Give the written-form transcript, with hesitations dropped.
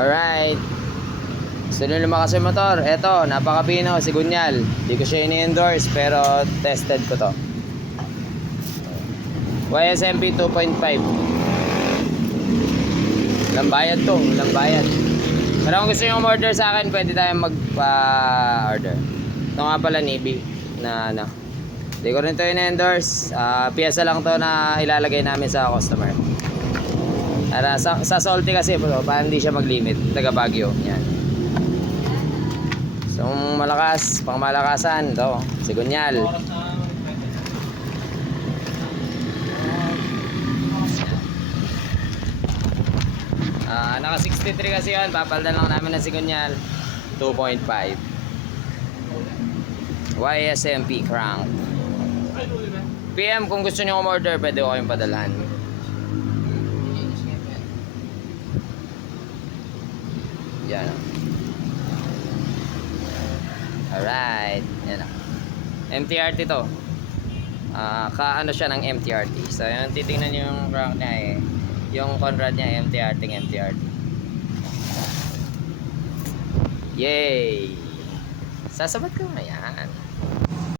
Alright. Gusto nyo lumakas yung motor? Eto, napakapino, si Gunyal. Di ko siya ini-endorse pero tested ko to. YSMP 2.5. Lambayad to, lambayad. Pero kung gusto nyo umorder sa akin, pwede tayong magpa-order. Ito nga pala Navy na ano. Di ko rin to in-endorse. Piyesa lang to na ilalagay namin sa customer. Sa salty kasi po, para hindi siya mag-limit. Taga Baguio, yan. So malakas, pang malakasan to, si Gunyal. Naka 63 kasi yun, papaldan lang namin na si Gunyal 2.5 YSMP crank. PM kung gusto nyo umorder, pwede ko kayong padalhan. Yan. Alright, yan. MTRT to. Kaano siya ng MTRT. So yung titingnan nyo yung crank niya eh, yung Conrad niya MTRT. Yay! Sasabat ko na yan.